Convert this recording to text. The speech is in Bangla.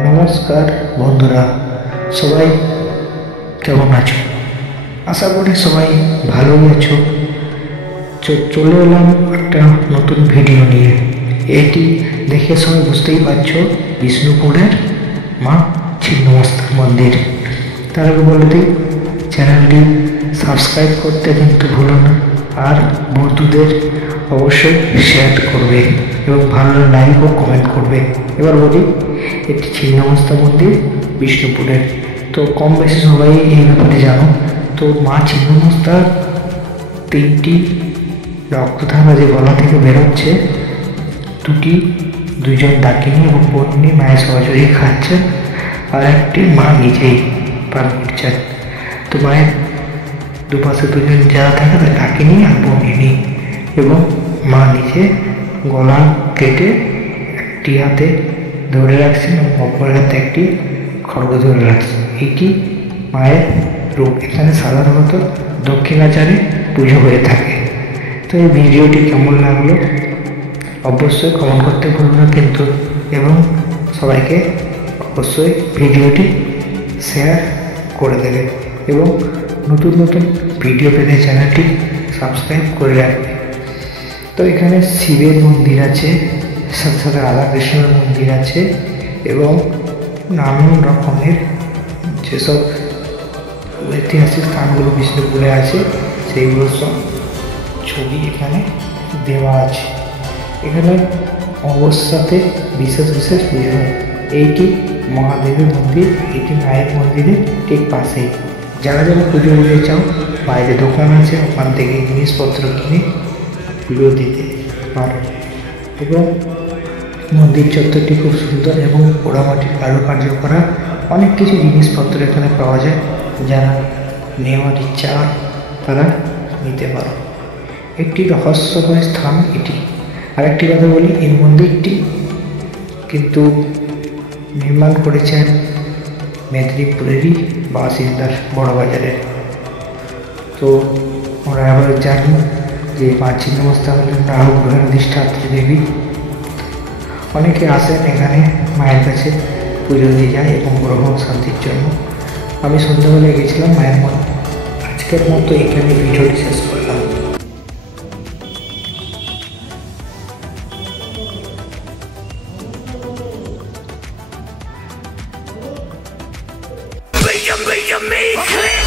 নমস্কার বন্ধুরা, সবাই কেমন আছো? আশা করি সবাই ভালোই আছো। চলে এলাম একটা নতুন ভিডিও নিয়ে। এটি দেখে সবাই বুঝতেই পারছো বিষ্ণুপুরের মা ছিন্নমস্তা মন্দির। তার আগে বলে দিই, চ্যানেলটি সাবস্ক্রাইব করতে কিন্তু ভুলো না, আর বন্ধুদের অবশ্যই শেয়ার করবে এবং ভালো লাইক ও কমেন্ট করবে। এবার বলি, এটি ছিন্নমস্তা মন্দির বিষ্ণুপুরের। তো কম বেশি সবাই এই ব্যাপারে জানো। তো মা ছিন্নমস্তা তিনটি রক্তধারা যে গলা থেকে বেরোচ্ছে, দুজন ডাকিনী এবং বন্যী মায়ের সহযোগী খাচ্ছেন, আর একটি মা নিজেই পান করছেন। তো মায়ের দুপাশে দুজন যারা থাকে তার ডাকিনী আর বন্যিনী, এবং মা নিজে গলা কেটে একটি হাতে ধরে রাখছেন এবং অপর হাতে একটি খড়গ ধরে রাখছেন। এটি মায়ের রূপ। এখানে সাধারণত দক্ষিণাচারে পুজো হয়ে থাকে। তো এই ভিডিওটি কেমন লাগলো অবশ্যই কমেন্ট করতে ভুলবেন না কিন্তু, এবং সবাইকে অবশ্যই ভিডিওটি শেয়ার করে দেবে এবং নতুন নতুন ভিডিও পেতে চ্যানেলটি সাবস্ক্রাইব করে রাখবে। তো এখানে শিবের মন্দির আছে, সাথে সাথে রাধাকৃষ্ণের মন্দির আছে, এবং নানান রকমের যেসব ঐতিহাসিক স্থানগুলো বিষ্ণুপুরে আছে সেইগুলোর সব ছবি এখানে দেওয়া আছে। এখানে অবস্যাতে বিশেষ বিশেষ পুজো হয়। এইটি মহাদেবের মন্দির, এটি মায়ের মন্দিরের ঠিক পাশেই। যারা যারা পুজো দিতে চাও, বাইরে দোকান আছে, ওখান থেকে জিনিসপত্র কিনে পুজো দিতে পারো। এবং মন্দির চত্বরটি খুব সুন্দর এবং পোড়ামাটির কারুকার্য করা অনেক কিছু জিনিসপত্র এখানে পাওয়া যায়। যারা নেওয়ার ইচ্ছা তারা নিতে পারো। একটি রহস্যময় স্থান এটি। আর একটি কথা বলি, এই মন্দিরটি কিন্তু নির্মাণ করেছেন মেদিনীপুরেরই বাসিন্দার, বড়বাজারের। তো আমরা আবার জানি যে মা ছিন্নমস্তা হলেন রাহু গ্রহের অধিষ্ঠাত্রী দেবী। অনেকে আসেন এখানে মায়ের কাছে পুজো দিয়ে যায় এবং গ্রহ শান্তির জন্য। আমি সন্ধ্যাবেলায় গেছিলাম মায়ের মন্দির। আজকের মতো এখানে ভিডিওটি শেষ করলাম। You make me clear.